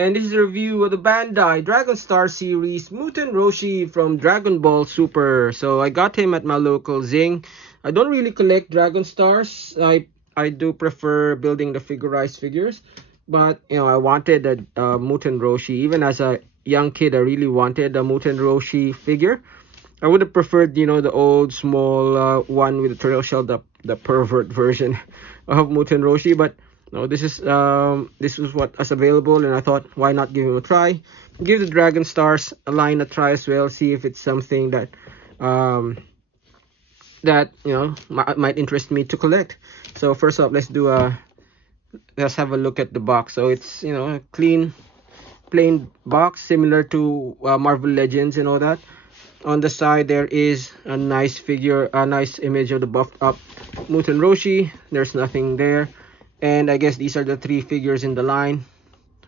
And this is a review of the Bandai Dragon Star series Muten Roshi from Dragon Ball Super. So I got him at my local Zing. I don't really collect Dragon Stars. I do prefer building the figurized figures, but I wanted a Muten Roshi. Even as a young kid, I really wanted a Muten Roshi figure. I would have preferred, the old small one with the turtle shell, the pervert version of Muten Roshi. But no, this is what is available, and I thought, why not give him a try? Give the Dragon Stars line a try as well. See if it's something that might interest me to collect. So first up, let's have a look at the box. So it's a clean, plain box similar to Marvel Legends and all that. On the side there is a nice figure, a nice image of the buffed up Muten Roshi. There's nothing there, and I guess these are the three figures in the line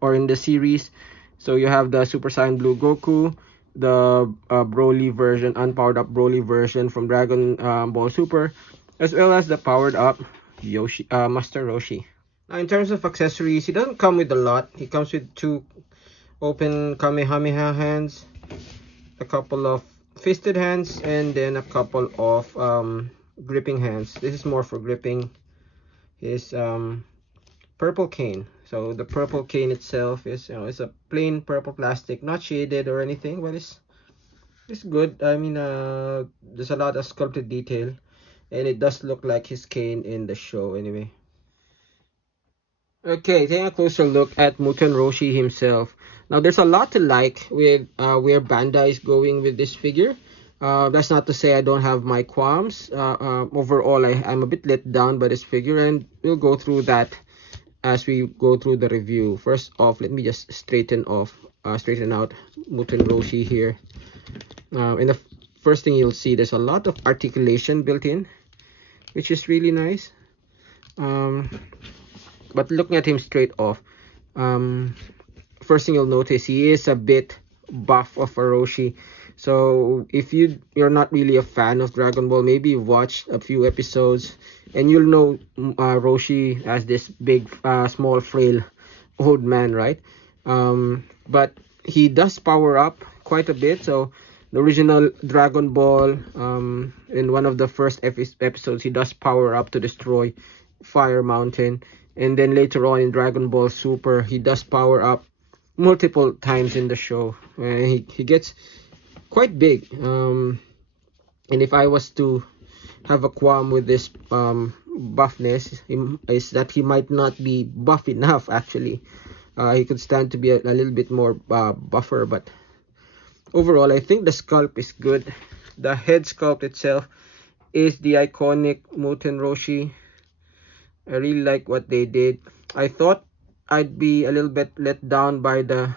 or in the series. So you have the Super Saiyan Blue Goku, the Broly version, unpowered up Broly version from Dragon Ball Super, as well as the powered up Master Roshi. Now in terms of accessories, he doesn't come with a lot. He comes with two open Kamehameha hands, a couple of fisted hands, and then a couple of gripping hands. This is more for gripping his purple cane. So the purple cane itself is it's a plain purple plastic, not shaded or anything, but it's good. I mean, there's a lot of sculpted detail, and it does look like his cane in the show anyway. Okay, taking a closer look at Muten Roshi himself. Now, there's a lot to like with where Bandai is going with this figure. That's not to say I don't have my qualms. Overall, I'm a bit let down by this figure, and we'll go through that as we go through the review. First off, let me just straighten out Muten Roshi here. And the first thing you'll see, there's a lot of articulation built in, which is really nice. But looking at him straight off, first thing you'll notice, he is a bit buff of a Roshi. So if you're not really a fan of Dragon Ball, maybe you've watched a few episodes and you'll know Roshi as this big, small, frail old man, right? But he does power up quite a bit. So the original Dragon Ball, in one of the first episodes, he does power up to destroy Fire Mountain. And then later on in Dragon Ball Super, he does power up multiple times in the show. He gets quite big. And if I was to have a qualm with this buffness, is that he might not be buff enough, actually. He could stand to be a little bit more buffer. But overall, I think the sculpt is good. The head sculpt itself is the iconic Muten Roshi. I really like what they did. I thought I'd be a little bit let down by the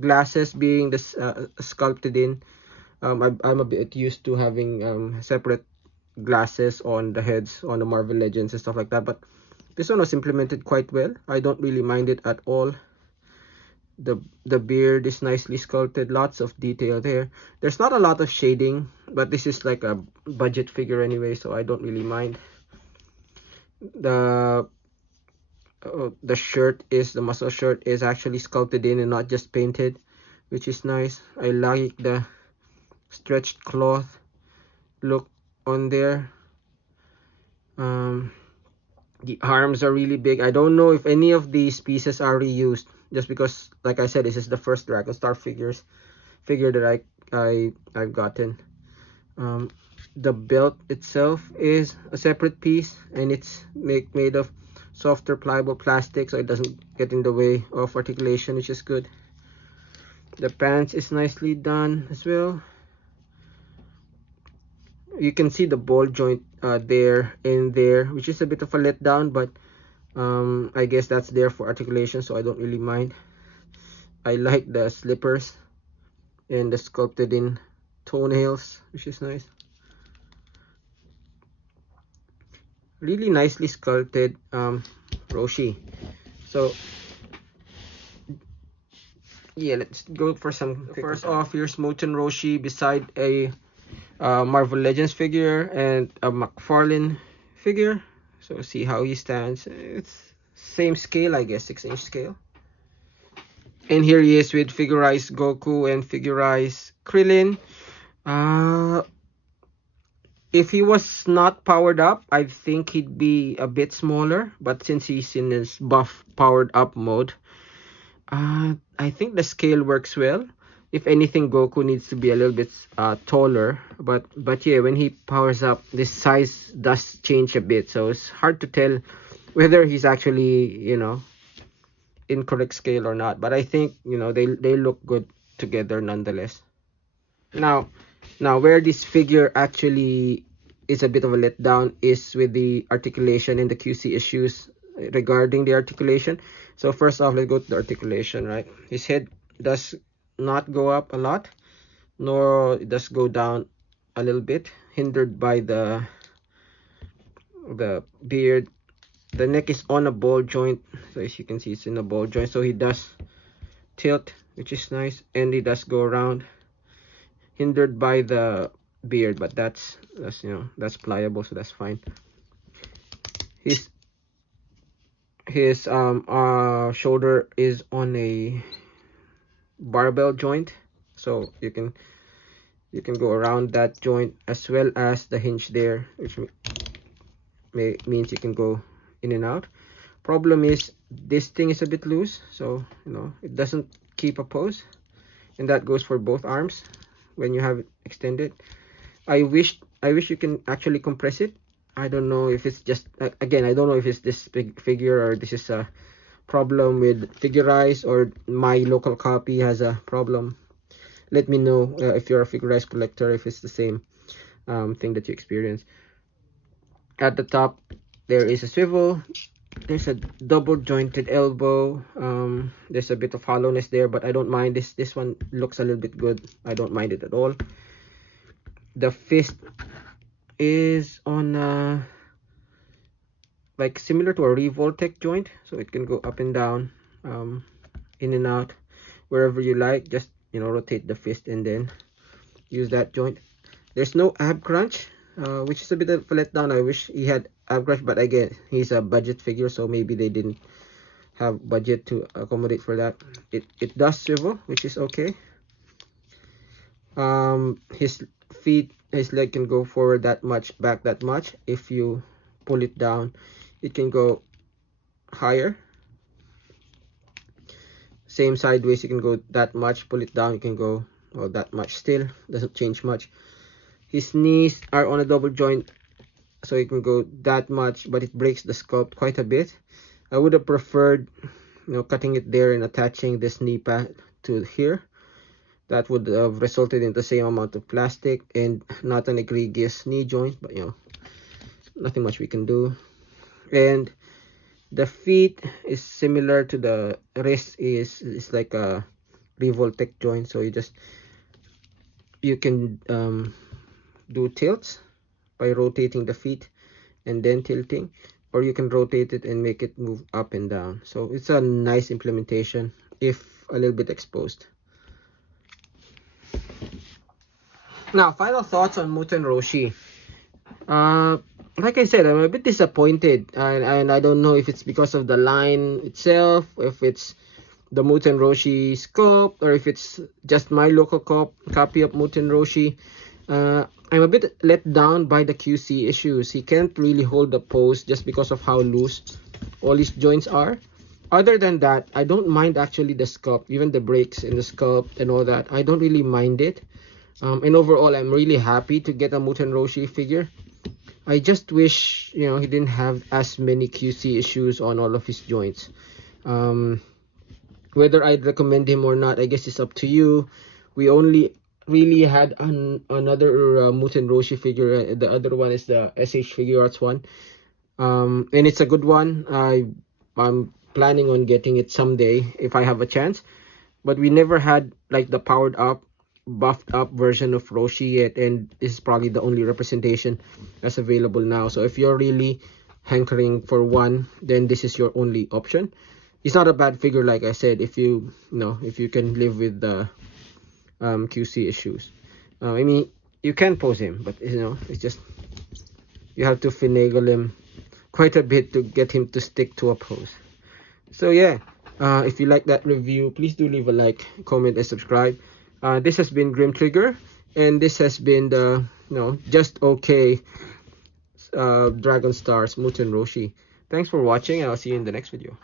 glasses being this sculpted in. I'm a bit used to having separate glasses on the heads on the Marvel Legends and stuff like that, but this one was implemented quite well. I don't really mind it at all. The beard is nicely sculpted, lots of detail there. There's not a lot of shading, but this is like a budget figure anyway, so I don't really mind. The shirt is, the muscle shirt is actually sculpted in and not just painted, which is nice. I like the stretched cloth look on there. The arms are really big. I don't know if any of these pieces are reused, just because, like I said, this is the first Dragon Star figure that I've gotten. The belt itself is a separate piece, and it's made of softer pliable plastic, so it doesn't get in the way of articulation, which is good. The pants is nicely done as well. You can see the ball joint there and there, which is a bit of a letdown, but I guess that's there for articulation, so I don't really mind. I like the slippers and the sculpted in toenails, which is nice. Really nicely sculpted Roshi. So yeah, let's go for some. First off, here's Muten Roshi beside a Marvel Legends figure and a McFarlane figure. So see how he stands. It's same scale, I guess, 6-inch scale. And here he is with figurized Goku and figurized Krillin. If he was not powered up, I think he'd be a bit smaller. But since he's in his buff powered up mode, I think the scale works well. If anything, Goku needs to be a little bit taller. But yeah, when he powers up, this size does change a bit. So it's hard to tell whether he's actually, in correct scale or not. But I think, they look good together nonetheless. Now where this figure actually is a bit of a letdown is with the articulation and the QC issues regarding the articulation. So first off, let's go to the articulation, right? His head does not go up a lot, nor it does go down a little bit, hindered by the beard. The neck is on a ball joint, so as you can see, it's in a ball joint, so he does tilt, which is nice, and he does go around, hindered by the beard, but that's pliable, so that's fine. His shoulder is on a barbell joint, so you can go around that joint, as well as the hinge there, which means you can go in and out. Problem is this thing is a bit loose, so it doesn't keep a pose, and that goes for both arms when you have it extended. I wish you can actually compress it. I don't know if it's just, again, I don't know if it's this big figure or this is a problem with Figurize, or my local copy has a problem. Let me know if you're a Figurize collector, if it's the same thing that you experience. At the top there is a swivel, there's a double jointed elbow, there's a bit of hollowness there, but I don't mind. This one looks a little bit good. I don't mind it at all. The fist is on like similar to a Revoltech joint, so it can go up and down, in and out, wherever you like. Just rotate the fist and then use that joint. There's no ab crunch, which is a bit of a letdown. I wish he had ab crunch, but again, he's a budget figure, so maybe they didn't have budget to accommodate for that. It does swivel, which is okay. His leg can go forward that much, back that much. If you pull it down, it can go higher. Same sideways, you can go that much. Pull it down, you can go that much. Still doesn't change much. His knees are on a double joint, so you can go that much, but it breaks the sculpt quite a bit. I would have preferred cutting it there and attaching this knee pad to here. That would have resulted in the same amount of plastic and not an egregious knee joint, but nothing much we can do. And the feet is similar to the wrist, is like a Revoltech joint, so you can do tilts by rotating the feet and then tilting, or you can rotate it and make it move up and down. So it's a nice implementation if a little bit exposed. Now, final thoughts on Muten Roshi. Like I said, I'm a bit disappointed, and I don't know if it's because of the line itself, if it's the Muten Roshi sculpt, or if it's just my local copy of Muten Roshi. I'm a bit let down by the QC issues. He can't really hold the pose just because of how loose all his joints are. Other than that, I don't mind actually the sculpt, even the breaks in the sculpt and all that. I don't really mind it. And overall, I'm really happy to get a Muten Roshi figure. I just wish he didn't have as many QC issues on all of his joints. Whether I'd recommend him or not, I guess it's up to you. We only really had another Muten Roshi figure. The other one is the SH Figure Arts one, and it's a good one. I'm planning on getting it someday if I have a chance, but we never had like the powered up, buffed up version of Roshi yet, and this is probably the only representation that's available now. So if you're really hankering for one, then this is your only option. It's not a bad figure, like I said, if you can live with the QC issues. I mean, you can pose him, but it's just you have to finagle him quite a bit to get him to stick to a pose. So yeah, If you like that review, please do leave a like, comment, and subscribe. This has been Grimtrigger, and this has been the just okay Dragon Stars Muten Roshi. Thanks for watching, and I'll see you in the next video.